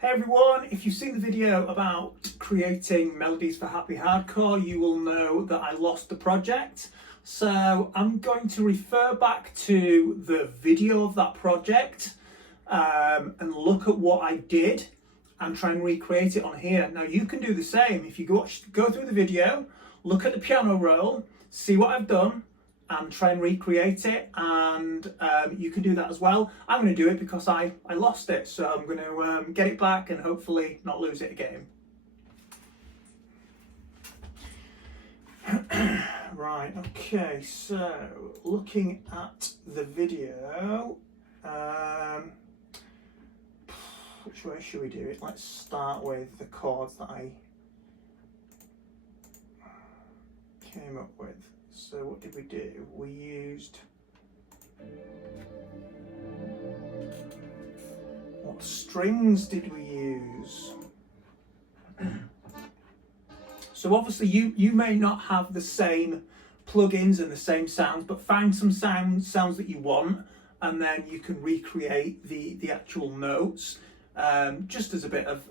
Hey everyone, if you've seen the video about creating melodies for Happy Hardcore, you will know that I lost the project. So I'm going to refer back to the video of that project and look at what I did and try and recreate it on here. Now you can do the same. If you go through the video, look at the piano roll, see what I've done, and try and recreate it, and you can do that as well. I'm going to do it because I lost it, so I'm going to get it back and hopefully not lose it again. Right, okay, so looking at the video, which way should we do it? Let's start with the chords that I came up with. So what did we do? We used, what strings did we use? So obviously you may not have the same plugins and the same sounds, but find some sounds that you want, and then you can recreate the actual notes, just as a bit of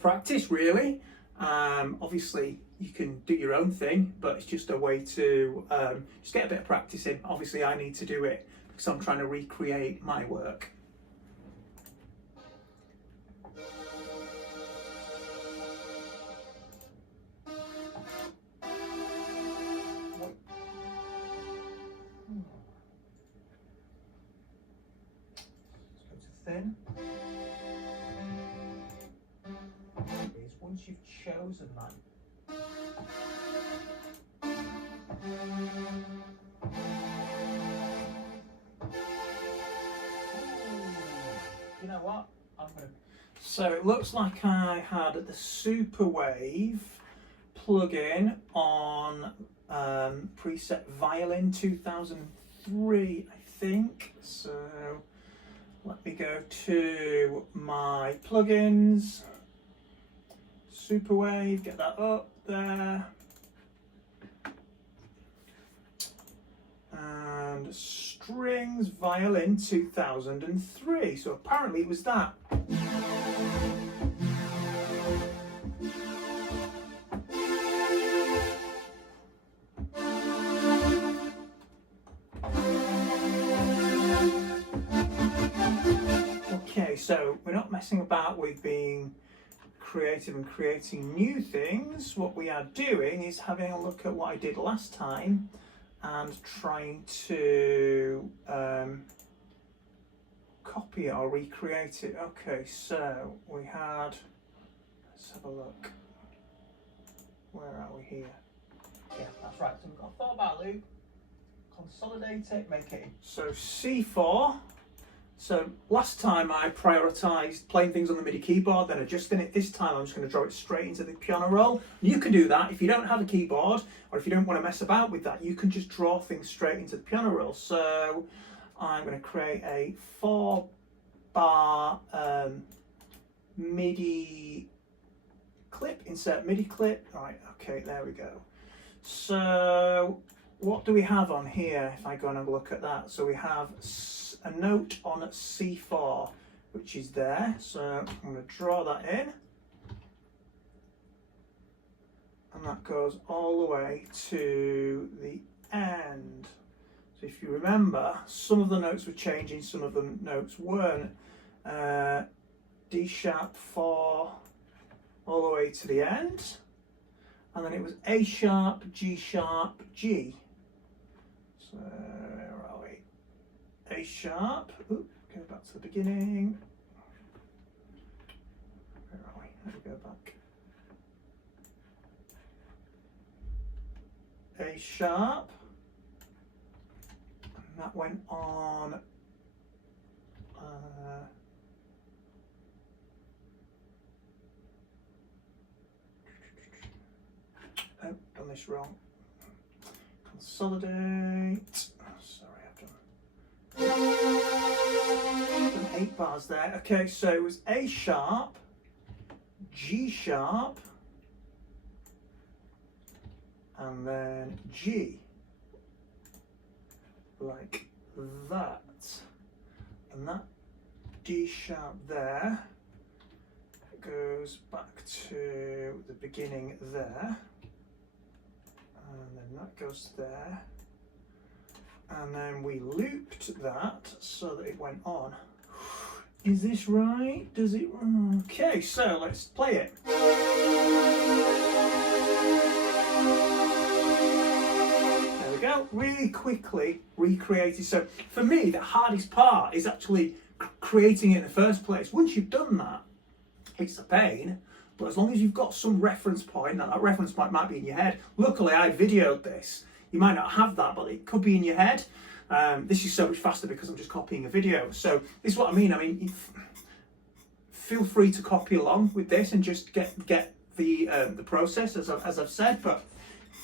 practice, really. Obviously you can do your own thing, but it's just a way to just get a bit of practice in. Obviously I need to do it because I'm trying to recreate my work. Let's go to thin. Once you've chosen that, you know what? So it looks like I had the Super Wave plugin on preset Violin 2003, I think. So let me go to my plugins. Super Wave, get that up there. And strings Violin 2003. So apparently it was that. Okay, so we're not messing about with being creative and creating new things. What we are doing is having a look at what I did last time and trying to copy it or recreate it. Okay, so we had, let's have a look. Where are we here? Yeah, that's right. So we've got a 4-bar loop, consolidate it, make it. So C4. So last time I prioritised playing things on the MIDI keyboard, then adjusting it. This time I'm just going to draw it straight into the piano roll. You can do that if you don't have a keyboard, or if you don't want to mess about with that, you can just draw things straight into the piano roll. So I'm going to create a 4-bar MIDI clip, insert MIDI clip. Right, okay, there we go. So what do we have on here if I go and have a look at that? So we have a note on C4, which is there. So I'm going to draw that in. And that goes all the way to the end. So if you remember, some of the notes were changing, some of the notes weren't. D sharp 4 all the way to the end. And then it was A sharp, G sharp, G. So where are we? A sharp, oops, go back to the beginning. Where are we? Let me go back. A sharp, and that went on oh, done this wrong. Consolidate. Sorry, I've done 8 bars there. Okay, so it was A sharp, G sharp, and then G, like that. And that D sharp there goes back to the beginning there, and then that goes there, and then we looped that so that it went on. Is this right? Does it? Okay, so let's play it. There we go. Really quickly recreated. So for me, the hardest part is actually creating it in the first place. Once you've done that, it's a pain, but as long as you've got some reference point, now that reference point might be in your head. Luckily, I videoed this. You might not have that, but it could be in your head. This is so much faster because I'm just copying a video. So this is what I mean. Feel free to copy along with this and just get the process as I've said, but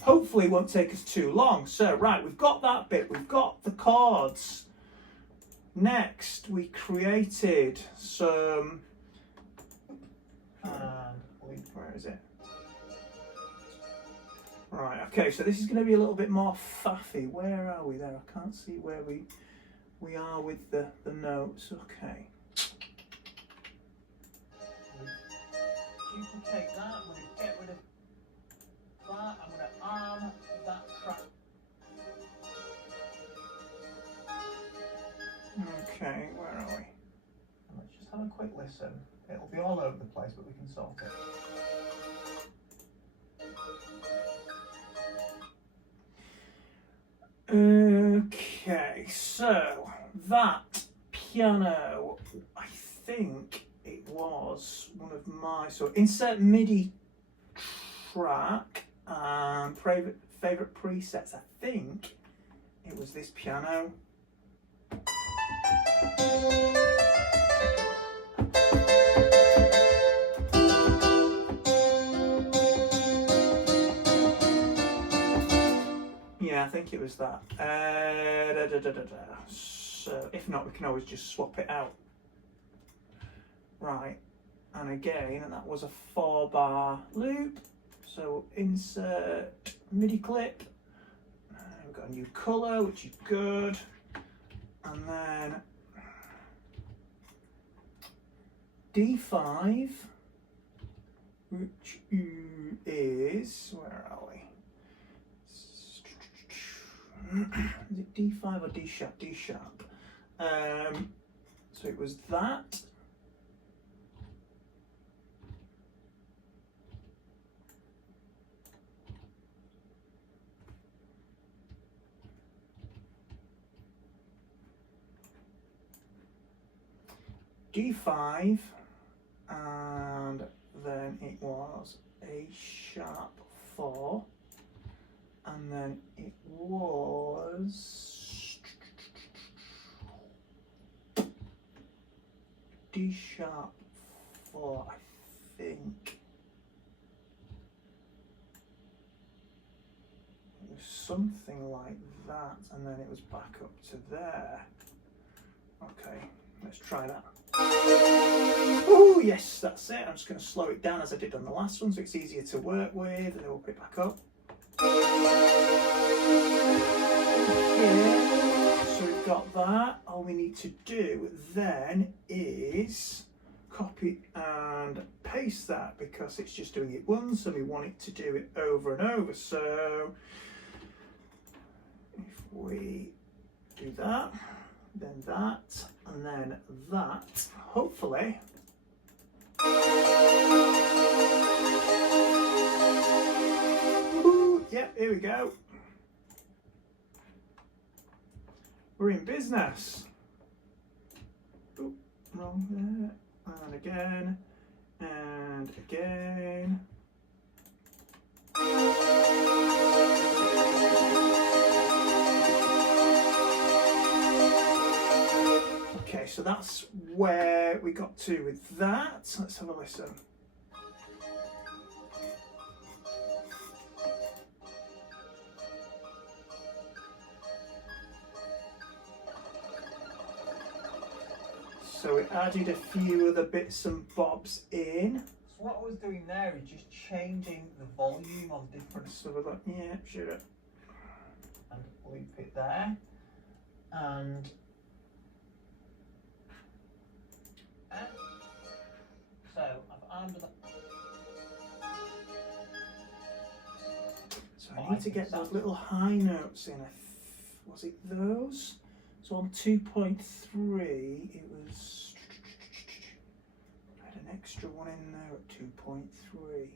hopefully it won't take us too long. So right, we've got that bit, we've got the chords. Next, we created some. Where is it? Right, okay, so this is going to be a little bit more faffy. Where are we there? I can't see where we are with the notes. Okay. Duplicate that. I'm going to get rid of that. I'm going to arm that track. Okay, where are we? Let's just have a quick listen. It'll be all over the place, but we can sort it. Okay, so that piano, I think it was one of my, so insert MIDI track and favorite presets. I think it was this piano. Yeah, I think it was that. So if not, we can always just swap it out. Right, and again, that was a 4-bar loop. So insert MIDI clip. We've got a new colour, which is good. And then D5, which is, where are we? Is it D5 or D sharp? D sharp. So it was that. D5, and then it was A sharp 4, and then it was D sharp 4, I think. It was something like that, and then it was back up to there. Okay, let's try that. Oh yes, that's it. I'm just going to slow it down as I did on the last one so it's easier to work with, and then we'll put it back up. Okay, so we've got that. All we need to do then is copy and paste that because it's just doing it once and we want it to do it over and over. So if we do that, then that, and then that, hopefully. Ooh, yeah, here we go. We're in business. Ooh, wrong there. And again, and again. Okay, so that's where we got to with that. Let's have a listen. So we added a few other bits and bobs in. So what I was doing there is just changing the volume on different stuff. I thought, yeah, sure. And loop it there. And so I've armed that. need to get those little high notes in. Was it those? So on 2.3 it was, I had an extra one in there at 2.3.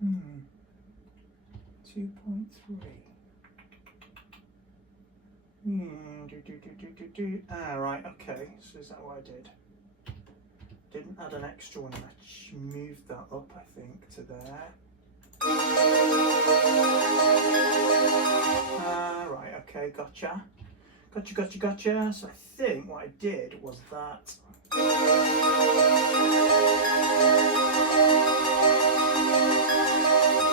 Hmm. 2.3. Ah, right, okay, so is that what I did? Didn't add an extra one, and I moved that up, I think, to there. Ah, right, okay, gotcha. Gotcha. So I think what I did was that.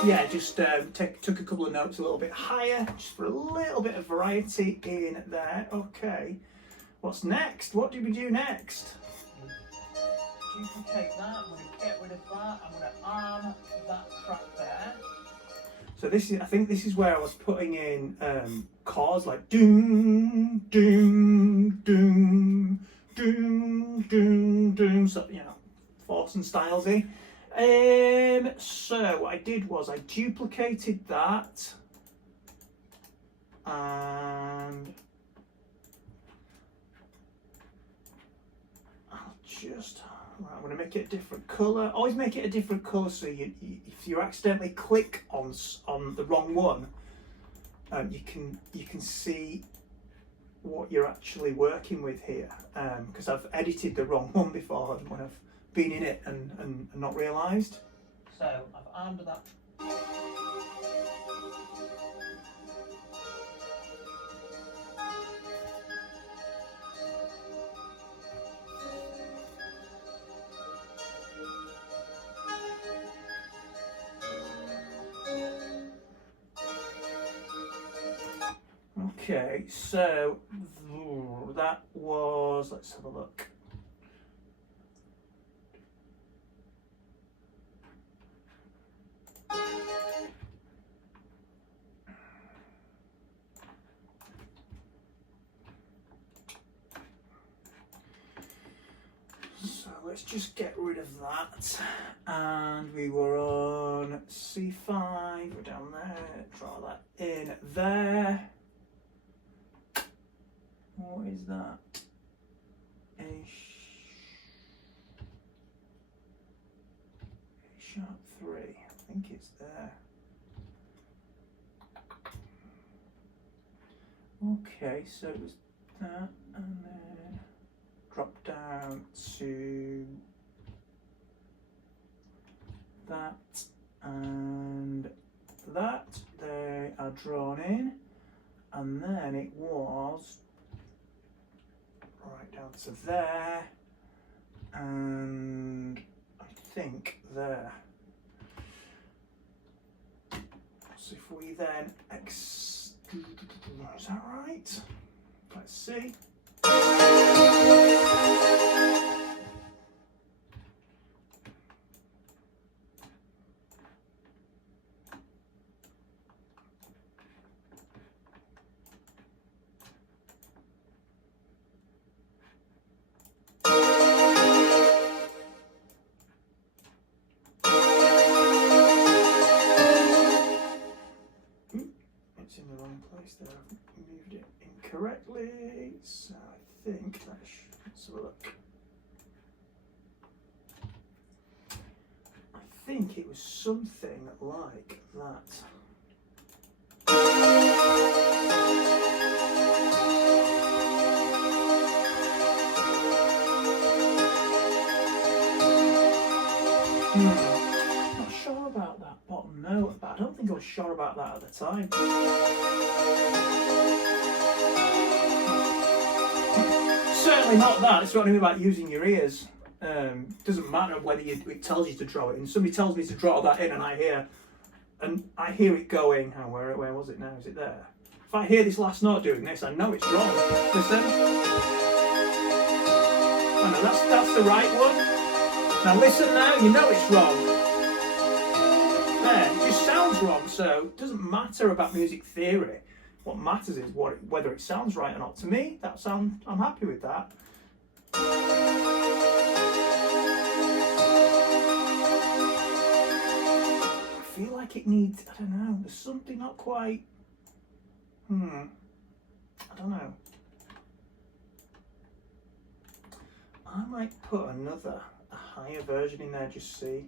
Yeah, just took a couple of notes a little bit higher, just for a little bit of variety in there. Okay, what's next? What do we do next? Duplicate that, I'm going to get rid of that, I'm going to arm that track there. So this is, I think this is where I was putting in chords like doom, doom, doom, doom, doom, doom, so, you know, force and stylesy. So what I did was I duplicated that and I'll just, right, I'm going to make it a different colour. Always make it a different colour so if you accidentally click on the wrong one, you can see what you're actually working with here, because I've edited the wrong one before when I've been in it and not realised. So I've armed that. Okay, so that was, let's have a look. So let's just get rid of that. And we were on C5, we're down there, draw that in there. What is that? A sharp 3, I think it's there. Okay, so it was that, and then drop down to that, and that. They are drawn in, and then it was right down to there, and I think there. So if we then is that right? Let's see. In the wrong place there, I've moved it incorrectly, so I think that let's have a look. I think it was something like that. Not sure about that bottom note, but I don't think I was sure about that at the time. Certainly not that. It's what I mean about using your ears. Doesn't matter whether it tells you to draw it in. Somebody tells me to draw that in, and I hear it going. Oh, where was it now? Is it there? If I hear this last note doing this, I know it's wrong. Listen. I know that's the right one. Now listen now, you know it's wrong. There, it just sounds wrong, so it doesn't matter about music theory. What matters is whether it sounds right or not. To me, I'm happy with that. feel like it needs, I don't know, there's something not quite, I don't know. I might put a higher version in there, just see.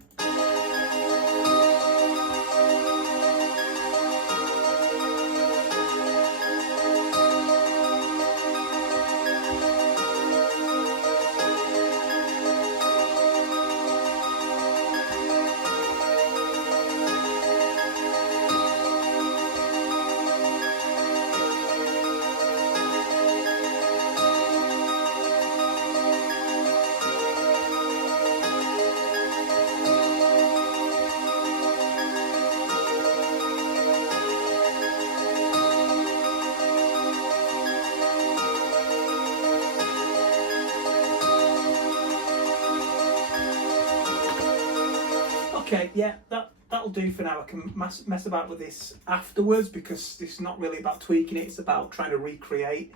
Okay, yeah, that'll do for now. I can mess about with this afterwards because it's not really about tweaking it, it's about trying to recreate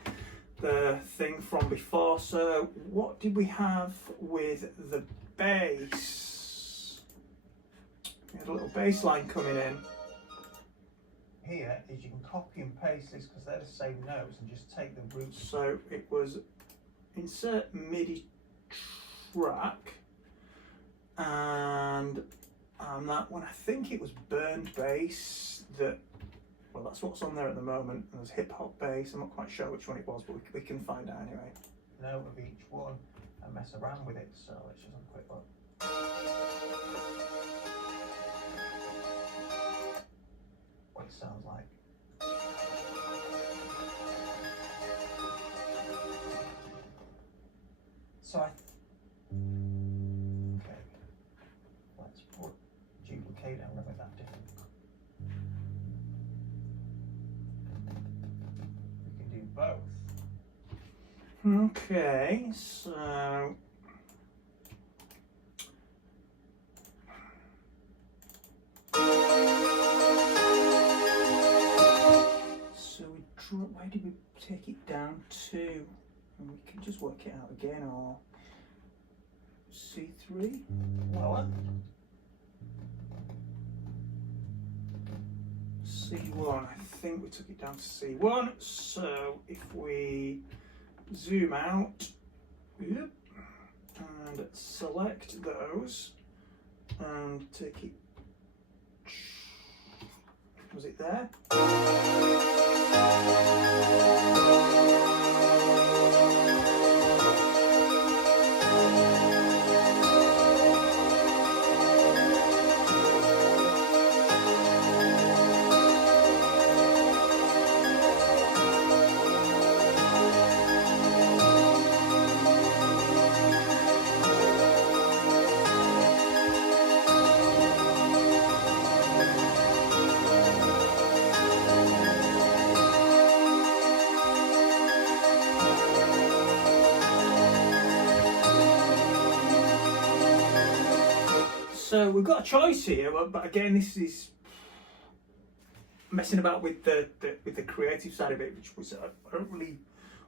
the thing from before. So what did we have with the bass? We had a little bass line coming in. Here is you can copy and paste this because they're the same notes and just take the roots. So it was insert MIDI track, and that one, I think it was burned bass, well, that's what's on there at the moment. And there's hip hop bass, I'm not quite sure which one it was, but we can find out anyway. Note of each one and mess around with it, so let's just have a quick look. What it sounds like. So okay, let's put duplicate and make that different. We can do both. Okay, so why did we take it down to? And we can just work it out again, or C3 lower, C1. I think we took it down to C1. So if we zoom out, and select those and take it, was it there? So we've got a choice here, but again, this is messing about with the creative side of it, which I don't really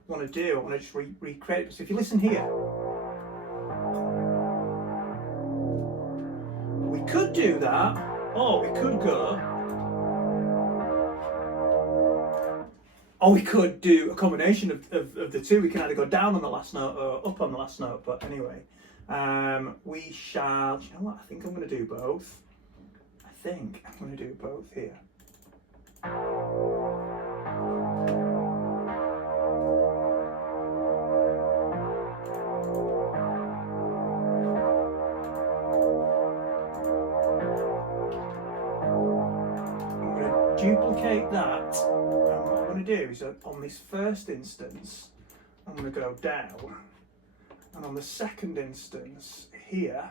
want to do. I want to just recreate it. So if you listen here, we could do that, or we could go, or we could do a combination of the two. We can either go down on the last note or up on the last note, but anyway. We shall, you know what, I think I'm going to do both. I think I'm going to do both here. I'm going to duplicate that, and what I'm going to do is on this first instance, I'm going to go down. And on the second instance here,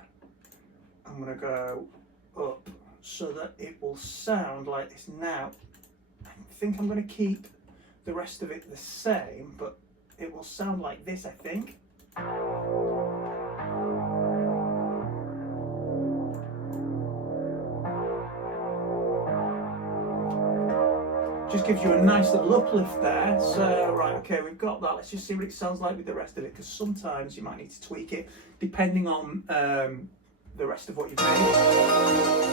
I'm going to go up so that it will sound like this. Now, I think I'm going to keep the rest of it the same, but it will sound like this, I think. Just gives you a nice little uplift there. So, right, okay, we've got that. Let's just see what it sounds like with the rest of it, because sometimes you might need to tweak it depending on the rest of what you've made.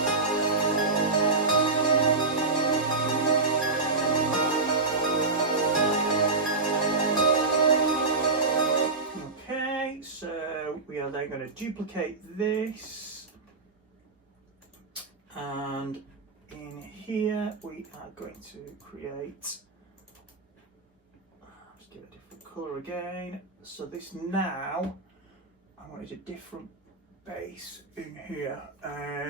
we are then going to duplicate this, and in here we are going to create, let's do a different colour again. So this now, I wanted a different bass in here. I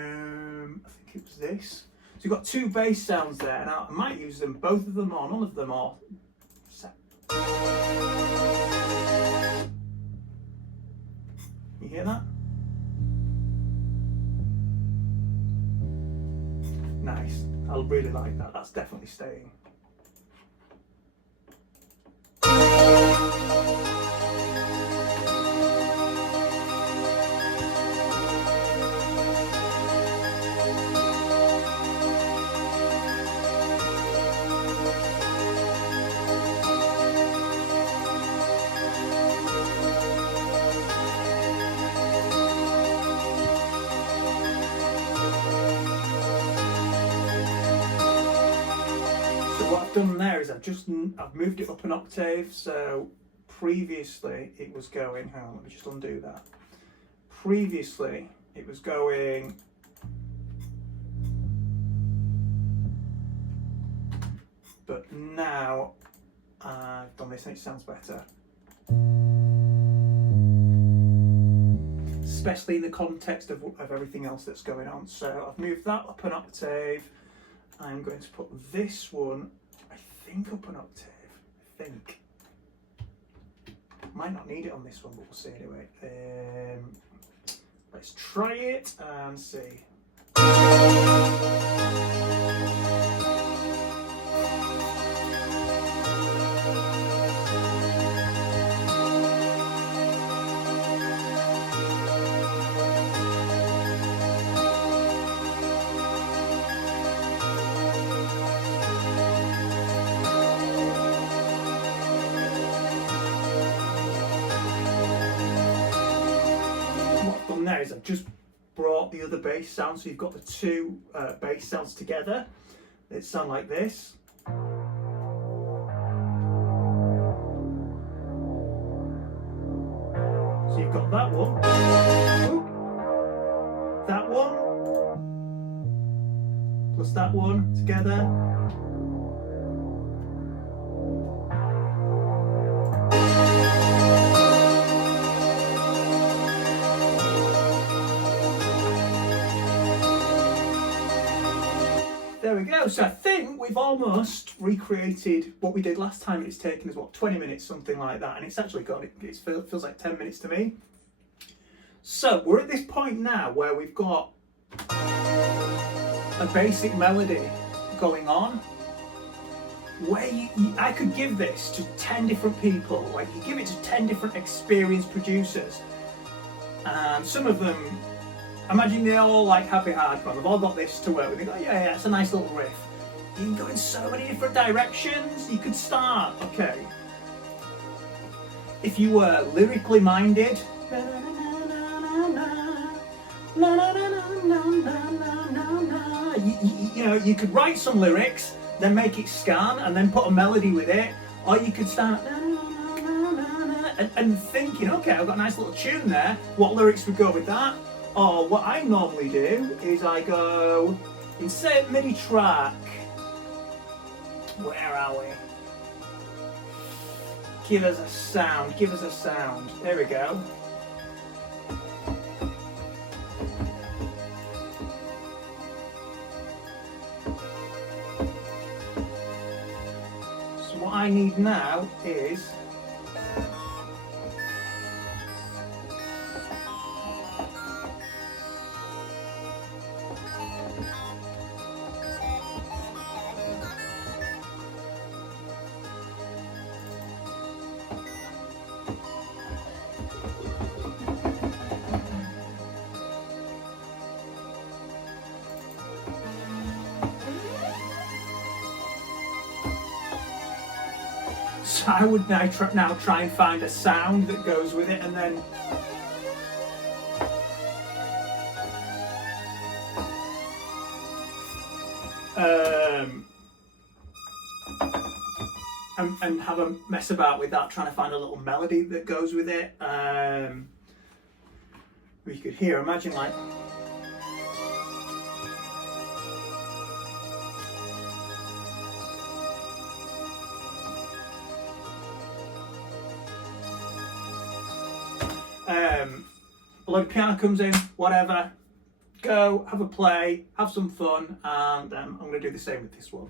think it was this. So you've got two bass sounds there. Now I might use them, both of them or none of them, or set. You hear that? Nice. I really like that. That's definitely staying. What I've done there is I've moved it up an octave. So previously it was going, hang on, let me just undo that. Previously it was going but now I've done this and it sounds better. Especially in the context of everything else that's going on. So I've moved that up an octave. I'm going to put this one, I think, up an octave. I think. Might not need it on this one, but we'll see anyway. Let's try it and see. There is I've just brought the other bass sound, so you've got the two bass sounds together that sound like this. So you've got that one, that one, plus that one together. There we go. So I think we've almost recreated what we did last time. It's taken us, what, 20 minutes, something like that. And it's actually got, it feels like 10 minutes to me. So we're at this point now where we've got a basic melody going on. Where I could give this to 10 different people. Like, you give it to 10 different experienced producers. And some of them, imagine they all like happy hardcore, they've all got this to work with. They go, yeah, it's a nice little riff. You can go in so many different directions. You could start, okay, if you were lyrically minded, you know, you could write some lyrics, then make it scan, and then put a melody with it, or you could start and thinking, okay, I've got a nice little tune there, what lyrics would go with that? Or what I normally do is I go, insert MIDI track. Where are we? Give us a sound, give us a sound. There we go. So what I need now is so I would now try and find a sound that goes with it, and then and have a mess about with that, trying to find a little melody that goes with it. you could hear, imagine like a load of piano comes in, whatever, go, have a play, have some fun, and I'm going to do the same with this one.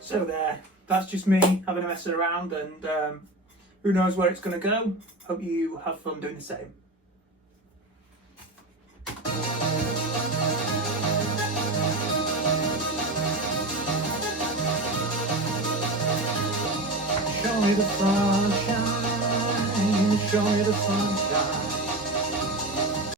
So there, that's just me having a mess around, and who knows where it's going to go. Hope you have fun doing the same. Show me the sunshine, show me the sunshine.